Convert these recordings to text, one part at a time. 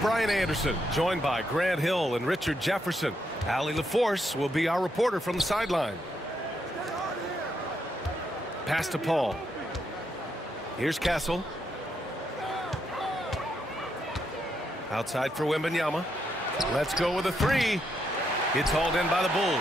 Brian Anderson, joined by Grant Hill and Richard Jefferson. Allie LaForce will be our reporter from the sideline. Pass to Paul. Here's Castle. Outside for Wembanyama. Let's go with a three. It's hauled in by the Bulls.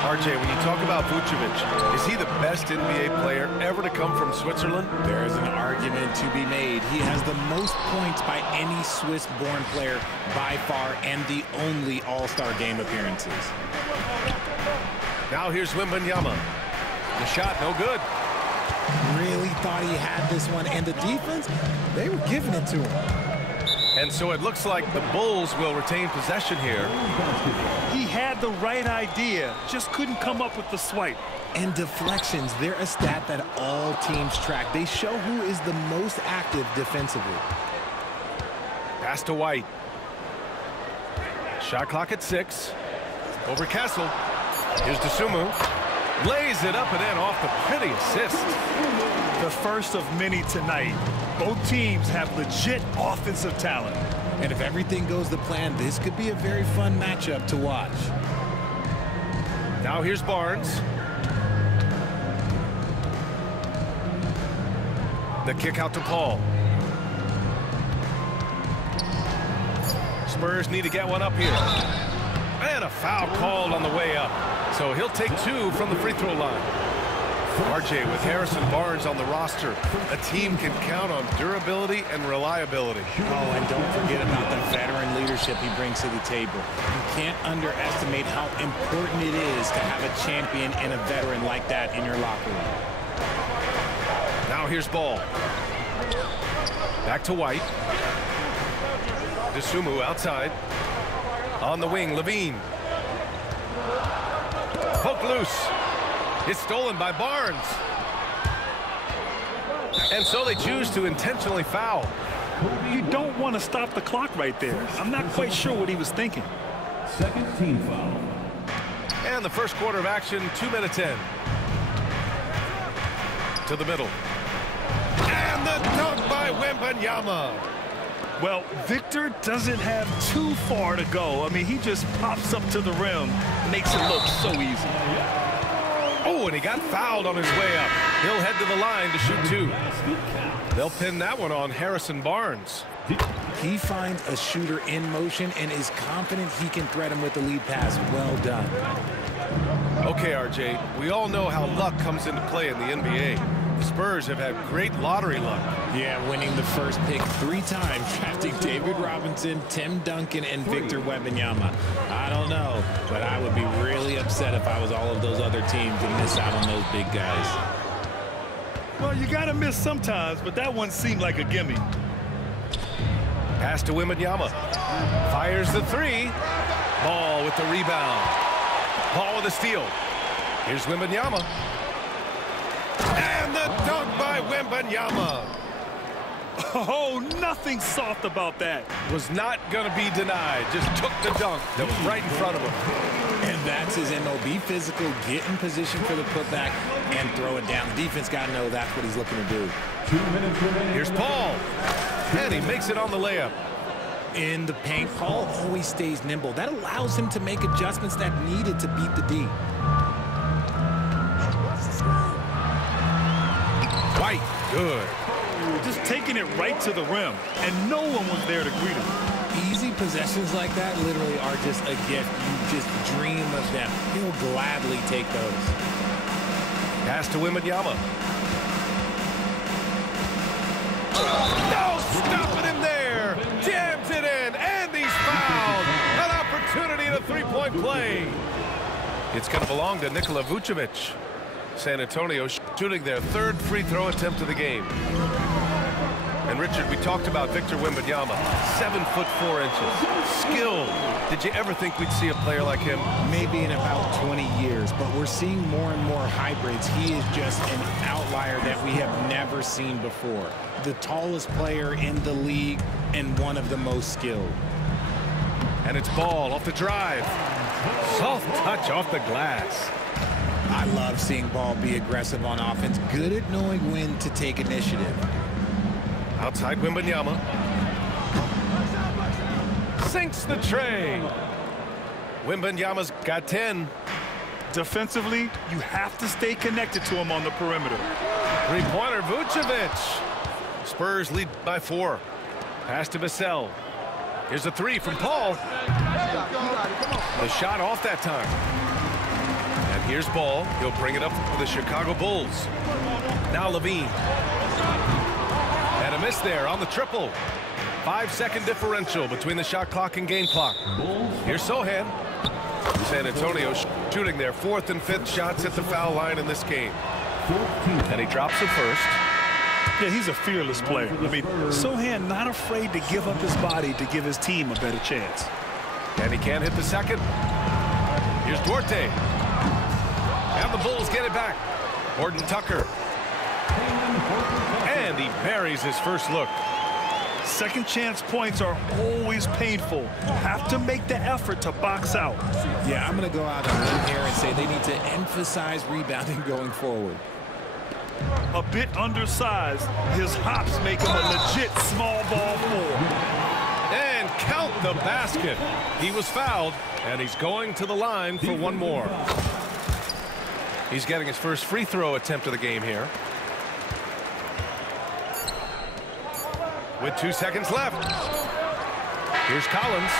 RJ, when you talk about Vucevic, is he the best NBA player ever to come from Switzerland? There is an argument to be made. He has the most points by any Swiss-born player by far, and the only All-Star game appearances. Now here's Wembanyama. The shot, no good. Really thought he had this one, and the defense, they were giving it to him. And so it looks like the Bulls will retain possession here. He had the right idea, just couldn't come up with the swipe. And deflections, they're a stat that all teams track. They show who is the most active defensively. Pass to White. Shot clock at 6. Over Castle. Here's Dosunmu. Lays it up and in off the pretty assist. The first of many tonight. Both teams have legit offensive talent. And if everything goes to plan, this could be a very fun matchup to watch. Now here's Barnes. The kick out to Paul. Spurs need to get one up here. And a foul called on the way up. So he'll take 2 from the free throw line. RJ, with Harrison Barnes on the roster, a team can count on durability and reliability. Oh, and don't forget about the veteran leadership he brings to the table. You can't underestimate how important it is to have a champion and a veteran like that in your locker room. Now here's Ball. Back to White. Dosunmu outside. On the wing, Levine. Poke loose. It's stolen by Barnes. And so they choose to intentionally foul. You don't want to stop the clock right there. I'm not quite sure what he was thinking. Second team foul. And the first quarter of action, 2 minutes in. To the middle. And the dunk by Wembanyama. Well, Victor doesn't have too far to go. I mean, he just pops up to the rim, makes it look so easy. Oh, and he got fouled on his way up. He'll head to the line to shoot 2. They'll pin that one on Harrison Barnes. He finds a shooter in motion and is confident he can threat him with the lead pass. Well done. Okay, RJ, we all know how luck comes into play in the NBA. The Spurs have had great lottery luck. Yeah, winning the first pick 3 times, drafting David Robinson, Tim Duncan, and Victor Wembanyama. I don't know, but I would be really upset if I was all of those other teams and miss out on those big guys. Well, you got to miss sometimes, but that one seemed like a gimme. Pass to Wembanyama. Fires the 3. Ball with the rebound. Ball with the steal. Here's Wembanyama. And the dunk by Wembanyama. Oh, nothing soft about that. Was not going to be denied. Just took the dunk that was right in front of him. And that's his MO. Be physical, get in position for the putback, and throw it down. The defense got to know that's what he's looking to do. 2 minutes remaining. Here's Paul. And he makes it on the layup. In the paint, Paul always stays nimble. That allows him to make adjustments that needed to beat the D. White, good. Just taking it right to the rim, and no one was there to greet him. Easy possessions like that literally are just a gift. You just dream of them. He'll gladly take those. Pass to Wembanyama. No, stopping him there. Jams it in, and he's fouled. An opportunity in a three-point play. It's going to belong to Nikola Vucevic. San Antonio shooting their 3rd free throw attempt of the game. And Richard, we talked about Victor Wembanyama, 7'4". Skilled. Did you ever think we'd see a player like him? Maybe in about 20 years, but we're seeing more and more hybrids. He is just an outlier that we have never seen before. The tallest player in the league and one of the most skilled. And it's Ball off the drive. Soft touch off the glass. I love seeing Ball be aggressive on offense, good at knowing when to take initiative. Outside Wembanyama. sinks the tray. Wembanyama's got 10. Defensively, you have to stay connected to him on the perimeter. Three-pointer, Vucevic. Spurs lead by 4. Pass to Vassell. Here's a 3 from Paul. The shot off that time. And here's Ball. He'll bring it up for the Chicago Bulls. Now Levine. And a miss there on the triple. 5-second differential between the shot clock and game clock. Here's Sohan. San Antonio shooting their 4th and 5th shots at the foul line in this game. And he drops it first. Yeah, he's a fearless player. I mean, Sohan not afraid to give up his body to give his team a better chance. And he can't hit the second. Here's Duarte. And the Bulls get it back. Horton Tucker. And he buries his first look. Second chance points are always painful. Have to make the effort to box out. Yeah, I'm going to go out on a limb here and say they need to emphasize rebounding going forward. A bit undersized, his hops make him a legit small ball 4. And count the basket. He was fouled, and he's going to the line for one more. He's getting his first free throw attempt of the game here. With 2 seconds left. Here's Collins.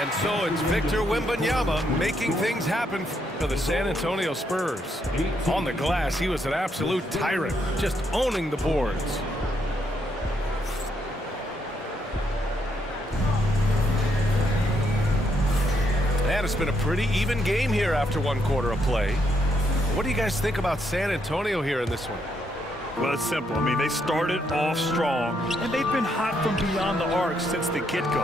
And so it's Victor Wembanyama making things happen for the San Antonio Spurs. On the glass, he was an absolute tyrant, just owning the boards. And it's been a pretty even game here after 1 quarter of play. What do you guys think about San Antonio here in this one? Well, it's simple. I mean, they started off strong, and they've been hot from beyond the arc since the get-go.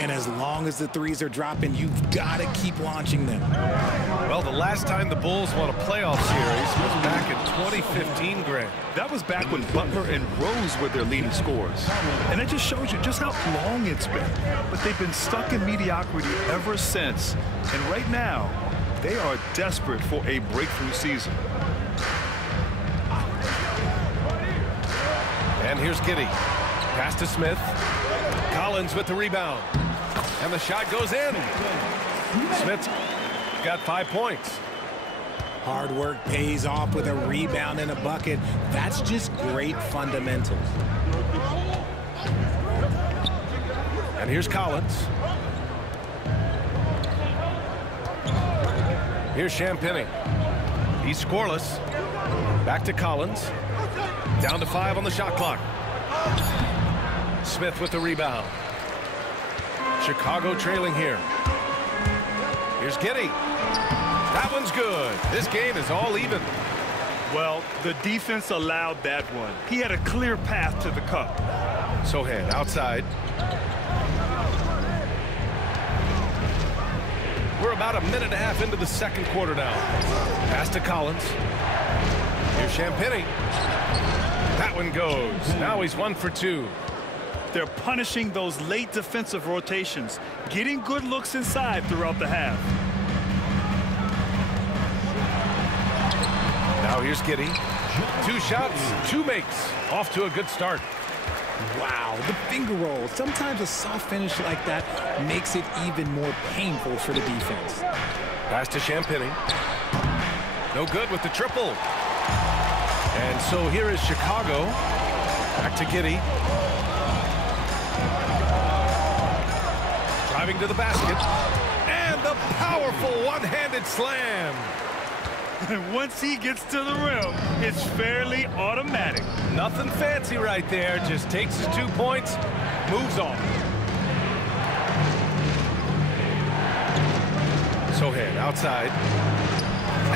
And as long as the threes are dropping, you've got to keep launching them. Well, the last time the Bulls won a playoff series was back in 2015, Grant. That was back when Butler and Rose were their leading scorers. And it just shows you just how long it's been. But they've been stuck in mediocrity ever since. And right now, they are desperate for a breakthrough season. And here's Giddey. Pass to Smith. Collins with the rebound. And the shot goes in. Smith's got 5 points. Hard work pays off with a rebound and a bucket. That's just great fundamentals. And here's Collins. Here's Champagnie. He's scoreless. Back to Collins. Down to 5 on the shot clock. Smith with the rebound. Chicago trailing here. Here's Giddey. That one's good. This game is all even. Well, the defense allowed that one. He had a clear path to the cup. Sohan outside. We're about a minute and a half into the second quarter now. Pass to Collins. Here's Champagnie. That one goes. Now he's 1 for 2. They're punishing those late defensive rotations, getting good looks inside throughout the half. Now here's Giddey. 2 shots, 2 makes. Off to a good start. Wow, the finger roll. Sometimes a soft finish like that makes it even more painful for the defense. Pass to Champagnie. No good with the triple. And so here is Chicago. Back to Giddey. Driving to the basket. And the powerful one-handed slam. And once he gets to the rim, it's fairly automatic. Nothing fancy right there. Just takes his 2 points, moves on. Sohan outside.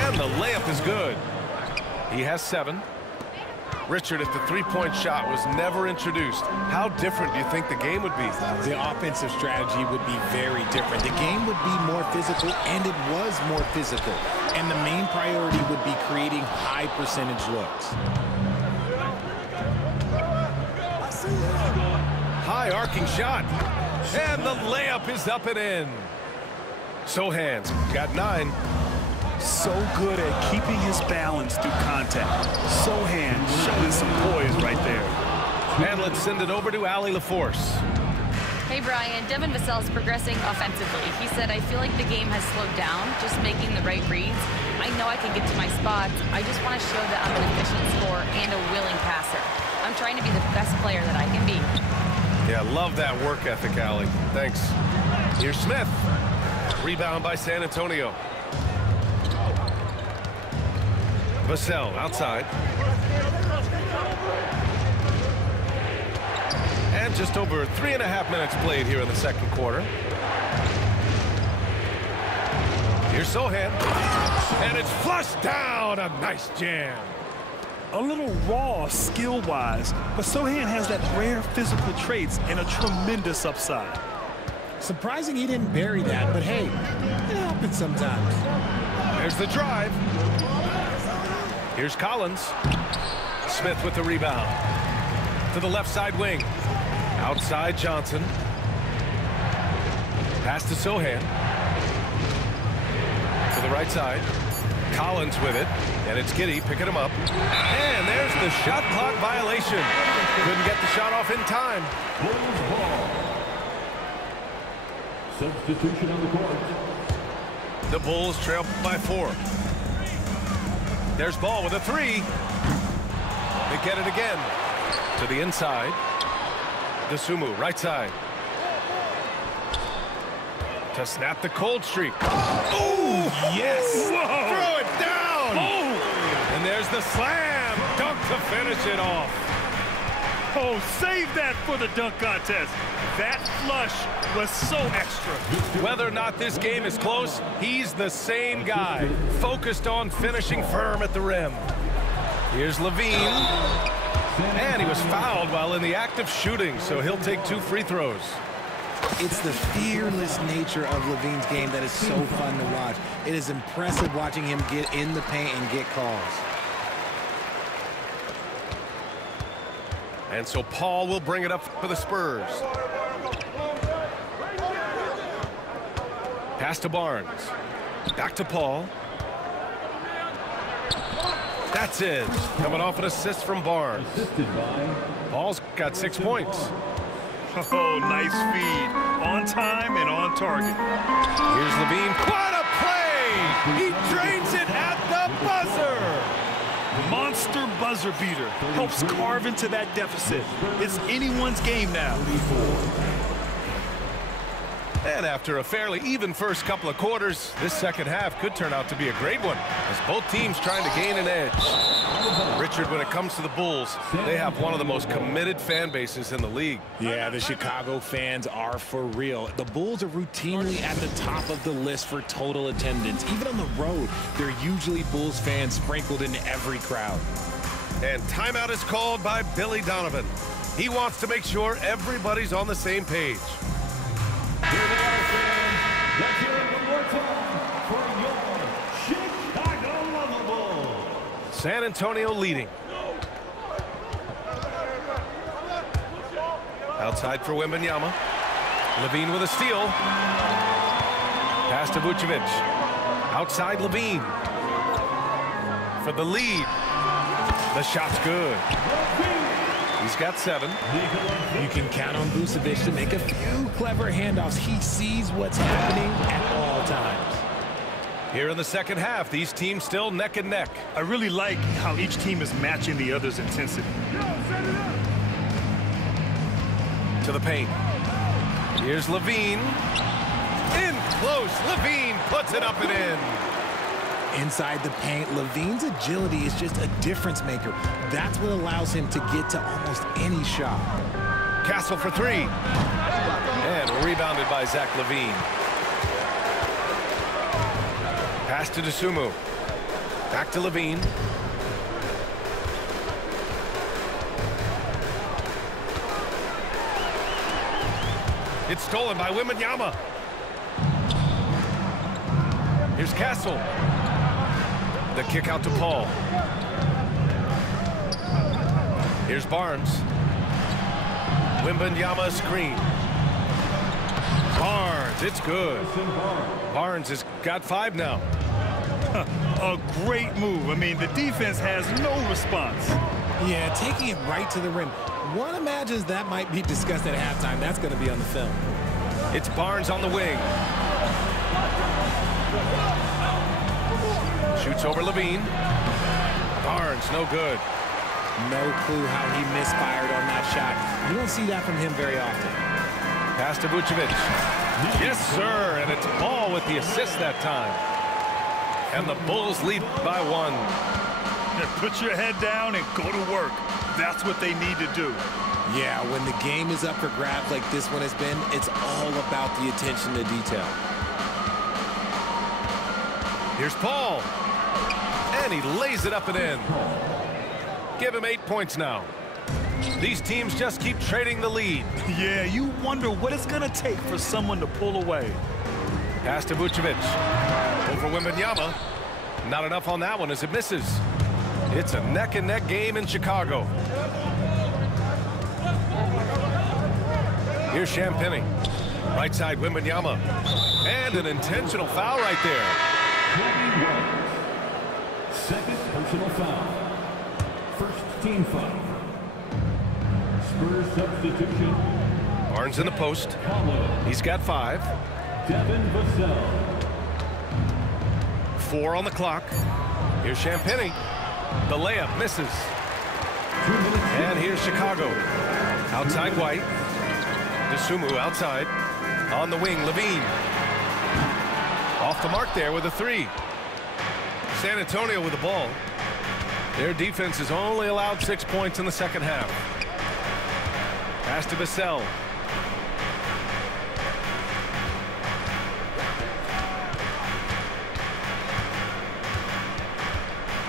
And the layup is good. He has 7. Richard, if the three-point shot was never introduced, how different do you think the game would be? The offensive strategy would be very different. The game would be more physical, and it was more physical. And the main priority would be creating high percentage looks. High arcing shot. And the layup is up and in. Sohan's got 9. So good at keeping his balance through contact. Sohan showing some poise right there. And let's send it over to Allie LaForce. Hey, Brian. Devin Vassell is progressing offensively. He said, I feel like the game has slowed down, just making the right reads. I know I can get to my spots. I just want to show that I'm an efficient scorer and a willing passer. I'm trying to be the best player that I can be. Yeah, love that work ethic, Allie. Thanks. Here's Smith. Rebound by San Antonio. Vassell outside. And just over 3.5 minutes played here in the second quarter. Here's Sohan. And it's flushed down. A nice jam. A little raw skill-wise, but Sohan has that rare physical traits and a tremendous upside. Surprising he didn't bury that, but hey, it happens sometimes. There's the drive. Here's Collins. Smith with the rebound. To the left side wing. Outside Johnson. Pass to Sohan. To the right side. Collins with it. And it's Giddey picking him up. And there's the shot clock violation. Couldn't get the shot off in time. Bulls ball. Substitution on the court. The Bulls trail by 4. There's Ball with a 3. They get it again. To the inside. Dosunmu, right side. To snap the cold streak. Oh, yes. Whoa. Throw it down. Oh. And there's the slam. Dunk to finish it off. Oh, save that for the dunk contest. That flush was so extra. Whether or not this game is close, he's the same guy. Focused on finishing firm at the rim. Here's Levine. And he was fouled while in the act of shooting, so he'll take 2 free throws. It's the fearless nature of Levine's game that is so fun to watch. It is impressive watching him get in the paint and get calls. And so Paul will bring it up for the Spurs. Pass to Barnes. Back to Paul. That's it. Coming off an assist from Barnes. Paul's got 6 points. Oh, nice feed. On time and on target. Here's Levine. What a play! He drains it at the buzzer. Monster buzzer beater. Helps carve into that deficit. It's anyone's game now. And after a fairly even first couple of quarters, this second half could turn out to be a great one as both teams trying to gain an edge. Richard, when it comes to the Bulls, they have one of the most committed fan bases in the league. Yeah, the Chicago fans are for real. The Bulls are routinely at the top of the list for total attendance. Even on the road, there are usually Bulls fans sprinkled in every crowd. And timeout is called by Billy Donovan. He wants to make sure everybody's on the same page. Let's hear it one more time for your Chicago Bulls. San Antonio leading. Outside for Wembanyama. Levine with a steal. Pass to Vucevic. Outside Levine. For the lead. The shot's good. He's got 7. You can count on Vucevic to make a few clever handoffs. He sees what's happening at all times. Here in the second half, these teams still neck and neck. I really like how each team is matching the other's intensity. To the paint. Here's Levine. In close. Levine puts it up and in. Inside the paint, Levine's agility is just a difference maker. That's what allows him to get to almost any shot. Castle for 3. And rebounded by Zach Levine. Pass to Dosunmu. Back to Levine. It's stolen by Wembanyama. Here's Castle. The kick out to Paul. Here's Barnes. Wembanyama screen. Barnes, it's good. Barnes has got 5 now. A great move. I mean, the defense has no response. Yeah, taking it right to the rim. One imagines that might be discussed at halftime. That's going to be on the film. It's Barnes on the wing. Shoots over Levine. Barnes, no good. No clue how he misfired on that shot. You don't see that from him very often. Pass to Vucevic. Yes, sir, and it's Ball with the assist that time. And the Bulls lead by 1. Yeah, put your head down and go to work. That's what they need to do. Yeah, when the game is up for grabs like this one has been, it's all about the attention to detail. Here's Paul. And he lays it up and in. Give him 8 points now. These teams just keep trading the lead. Yeah, you wonder what it's going to take for someone to pull away. Pass to Vucevic. Over Wembanyama. Not enough on that one as it misses. It's a neck-and-neck game in Chicago. Here's Champagny. Right side Wembanyama. And an intentional foul right there. Second personal foul. First team foul. Spurs substitution. Barnes in the post. He's got 5. Devin Vassell. 4 on the clock. Here's Champagny. The layup misses. And here's Chicago. Outside White. DeSumo outside. On the wing, Levine. Off the mark there with a 3. San Antonio with the ball. Their defense has only allowed 6 points in the second half. Pass to Vassell.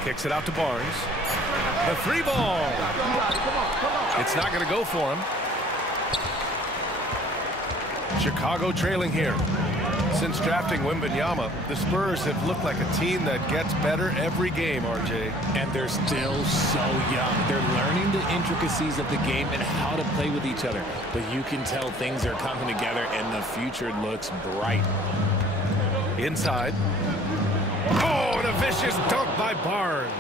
Kicks it out to Barnes. The 3 ball. It's not going to go for him. Chicago trailing here. Since drafting Wembanyama, the Spurs have looked like a team that gets better every game, RJ. And they're still so young. They're learning the intricacies of the game and how to play with each other. But you can tell things are coming together and the future looks bright. Inside. Oh, and a vicious dunk by Barnes.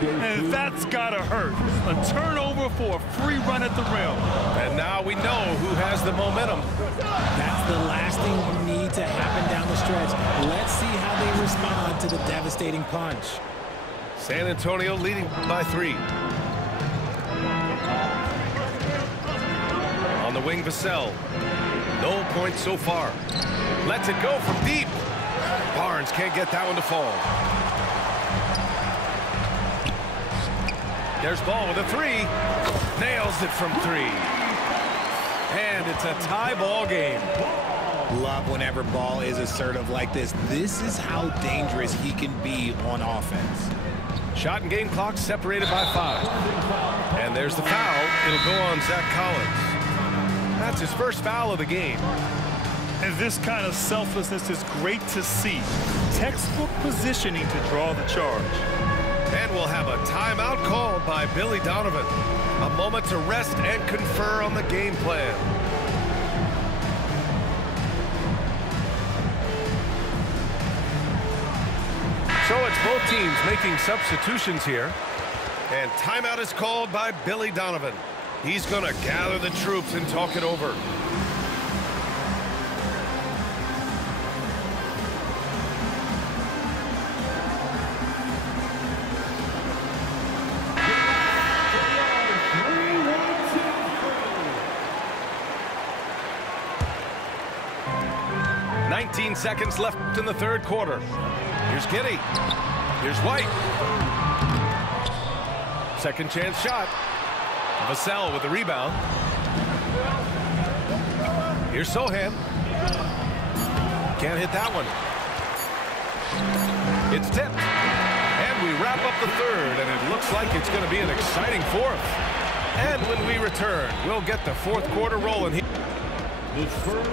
And that's gotta hurt. A turnover for a free run at the rim. And now we know who has the momentum. That's the last thing you need to happen down the stretch. Let's see how they respond to the devastating punch. San Antonio leading by 3. On the wing, Vassell. No points so far. Lets it go from deep. Barnes can't get that one to fall. There's Ball with a 3. Nails it from 3. And it's a tie ball game. Love whenever Ball is assertive like this. This is how dangerous he can be on offense. Shot and game clock separated by 5. And there's the foul. It'll go on Zach Collins. That's his first foul of the game. And this kind of selflessness is great to see. Textbook positioning to draw the charge. And we'll have a timeout called by Billy Donovan. A moment to rest and confer on the game plan. So it's both teams making substitutions here. And timeout is called by Billy Donovan. He's going to gather the troops and talk it over. Seconds left in the third quarter. Here's Giddey. Here's White. Second chance shot. Vassell with the rebound. Here's Sohan. Can't hit that one. It's tipped. And we wrap up the third, and it looks like it's going to be an exciting fourth. And when we return, we'll get the fourth quarter rolling here. The Spurs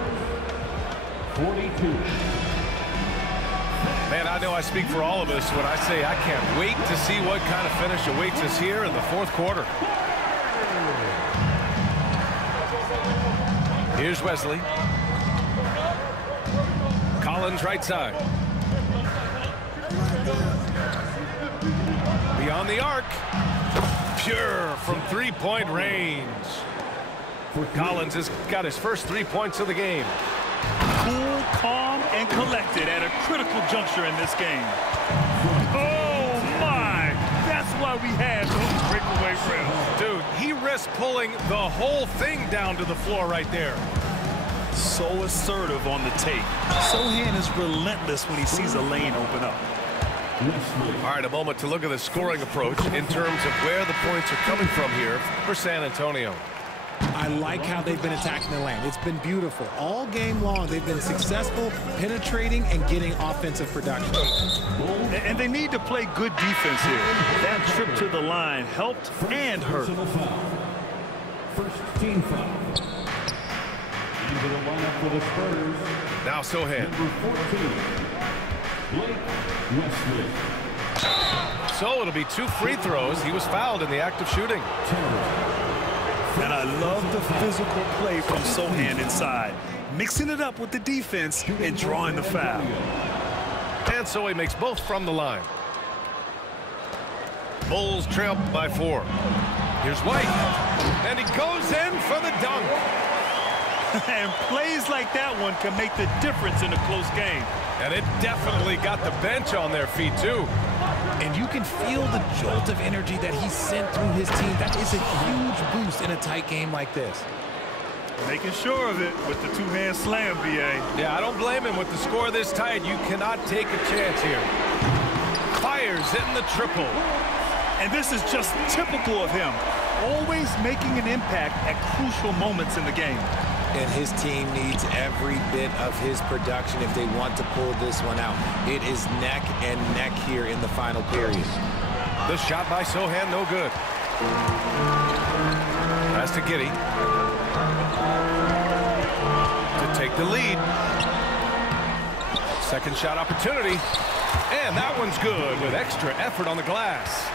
42. Man, I know I speak for all of us when I say I can't wait to see what kind of finish awaits us here in the fourth quarter. Here's Wesley. Collins right side. Beyond the arc. pure from three-point range. Collins has got his first 3 points of the game. Cool, calm, and collected at a critical juncture in this game. Oh, my! That's why we have those breakaway rims. Dude, he risked pulling the whole thing down to the floor right there. So assertive on the tape. Sohan is relentless when he sees a lane open up. All right, a moment to look at the scoring approach in terms of where the points are coming from here for San Antonio. I like how they've been attacking the lane. It's been beautiful. All game long, they've been successful, penetrating and getting offensive production. And they need to play good defense here. That trip to the line helped and hurt. First team foul. Into the lineup for the Spurs. Now Sohan. Number 14, Blake Wesley. So it'll be 2 free throws. He was fouled in the act of shooting. And I love the physical play from Sohan inside, mixing it up with the defense and drawing the foul. And so he makes both from the line. Bulls trail by 4. Here's White. And he goes in for the dunk. And plays like that one can make the difference in a close game. And it definitely got the bench on their feet, too. And you can feel the jolt of energy that he sent through his team. That is a huge boost in a tight game like this. Making sure of it with the two-hand slam, B.A. Yeah, I don't blame him with the score this tight. You cannot take a chance here. Fires in the triple. And this is just typical of him, always making an impact at crucial moments in the game. And his team needs every bit of his production if they want to pull this one out. It is neck and neck here in the final period. The shot by Sohan, no good. Pass to Giddey. To take the lead. Second shot opportunity. And that one's good with extra effort on the glass.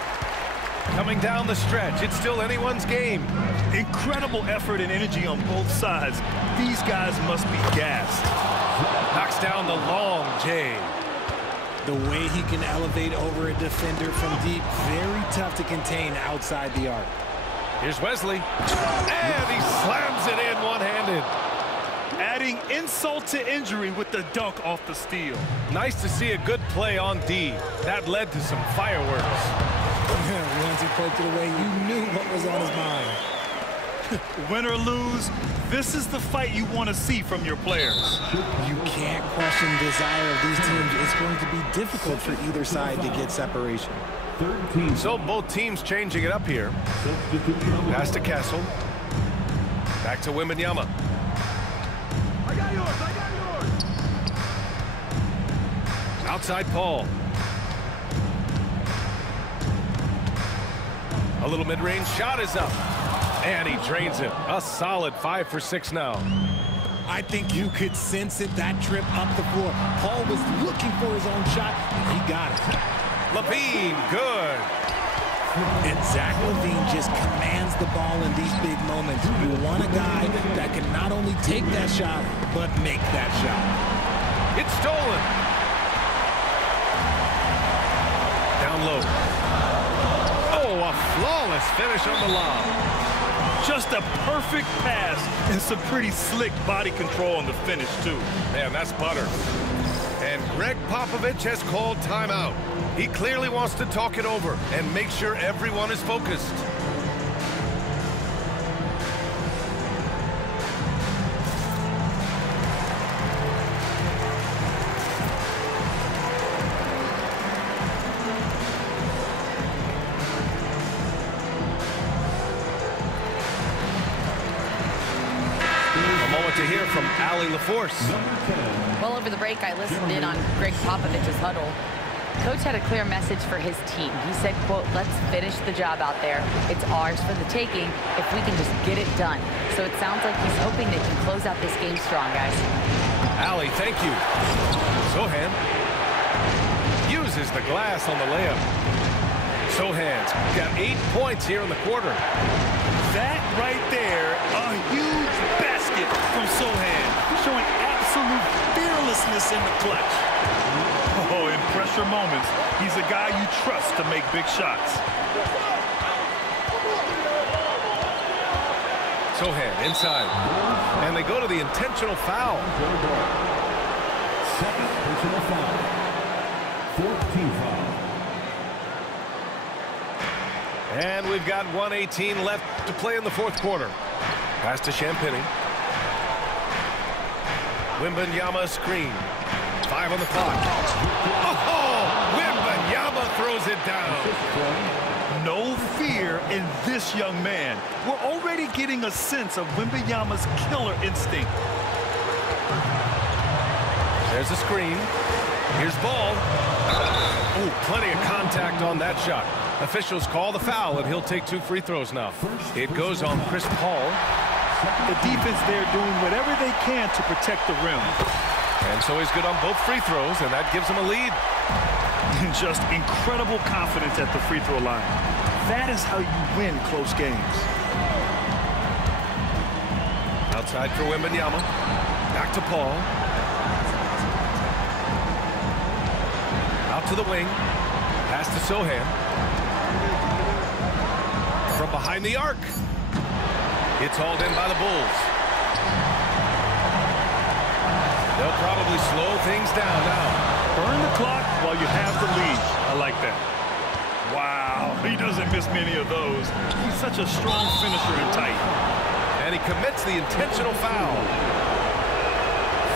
Coming down the stretch, it's still anyone's game. Incredible effort and energy on both sides. These guys must be gassed. Knocks down the long J. The way he can elevate over a defender from deep, very tough to contain outside the arc. Here's Wesley. And he slams it in one-handed. Adding insult to injury with the dunk off the steal. Nice to see a good play on D. That led to some fireworks. Once he poked it away, you knew what was on his mind. Win or lose, this is the fight you want to see from your players. You can't question the desire of these teams. It's going to be difficult for either side to get separation. So both teams changing it up here. Pass to Castle. Back to Wembanyama. I got yours. Outside Paul. A little mid-range shot is up. And he drains it. A solid 5 for 6 now. I think you could sense it, that trip up the floor. Paul was looking for his own shot, and he got it. Levine, good. And Zach LaVine just commands the ball in these big moments. You want a guy that can not only take that shot, but make that shot. It's stolen. Down low. Oh, a flawless finish on the lob. Just a perfect pass and some pretty slick body control on the finish, too. Man, that's butter. And Greg Popovich has called timeout. He clearly wants to talk it over and make sure everyone is focused. To hear from Allie LaForce. Well, over the break, I listened in on Greg Popovich's huddle. Coach had a clear message for his team. He said, quote, let's finish the job out there. It's ours for the taking if we can just get it done. So it sounds like he's hoping they can close out this game strong, guys. Allie, thank you. Sohan uses the glass on the layup. Sohan's got 8 points here in the quarter. That right there, a huge basket from Sohan, showing absolute fearlessness in the clutch. Oh, in pressure moments, he's a guy you trust to make big shots. Sohan inside. And they go to the intentional foul. Second personal foul. 14th foul. And we've got 1:18 left to play in the fourth quarter. Pass to Champagny. Wembanyama screen. 5 on the clock. Oh! Wembanyama throws it down. No fear in this young man. We're already getting a sense of Wembanyama's killer instinct. There's a screen. Here's ball. Oh, plenty of contact on that shot. Officials call the foul, and he'll take 2 free throws now. It goes on Chris Paul. The defense there doing whatever they can to protect the rim. And so he's good on both free throws, and that gives him a lead. Just incredible confidence at the free throw line. That is how you win close games. Outside for Wembanyama. Back to Paul. Out to the wing. Pass to Sohan. From behind the arc. It's hauled in by the Bulls. They'll probably slow things down now. Burn the clock while you have the lead. I like that. Wow, he doesn't miss many of those. He's such a strong finisher and tight. And he commits the intentional foul.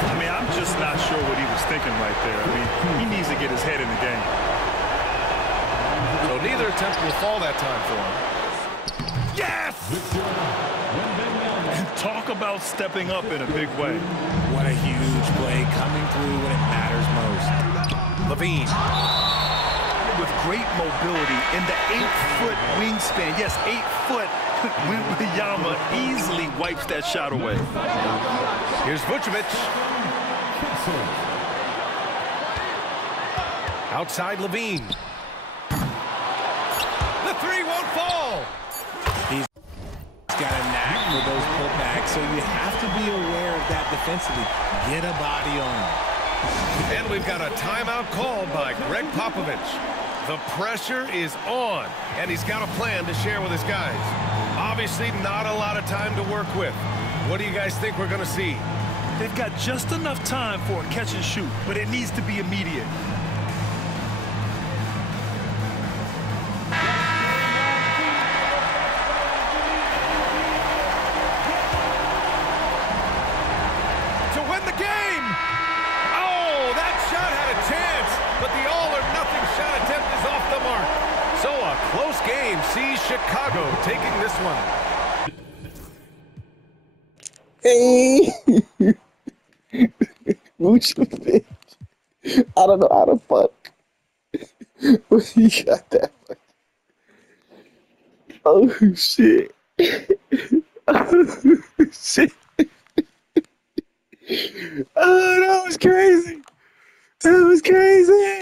I mean, I'm just not sure what he was thinking right there. I mean, he needs to get his head in the game. So neither attempt will fall that time for him. Yes! And talk about stepping up in a big way. What a huge play coming through when it matters most. Levine. With great mobility in the 8-foot wingspan. Yes, 8 foot. Wembanyama easily wipes that shot away. Here's Vucevic. Outside Levine. The 3 won't fall. He's got a knack for those putbacks, so you have to be aware of that defensively. Get a body on him. And we've got a timeout called by Greg Popovich. The pressure is on, and he's got a plan to share with his guys. Obviously, not a lot of time to work with. What do you guys think we're going to see? They've got just enough time for a catch and shoot, but it needs to be immediate. To win the game! Oh, that shot had a chance, but the all-or-nothing shot attempt is off the mark. So a close game sees Chicago taking this one. Hey, Vucevic. I don't know how to fuck. But he got that fuck. Oh shit. Oh shit. Oh, that was crazy. That was crazy.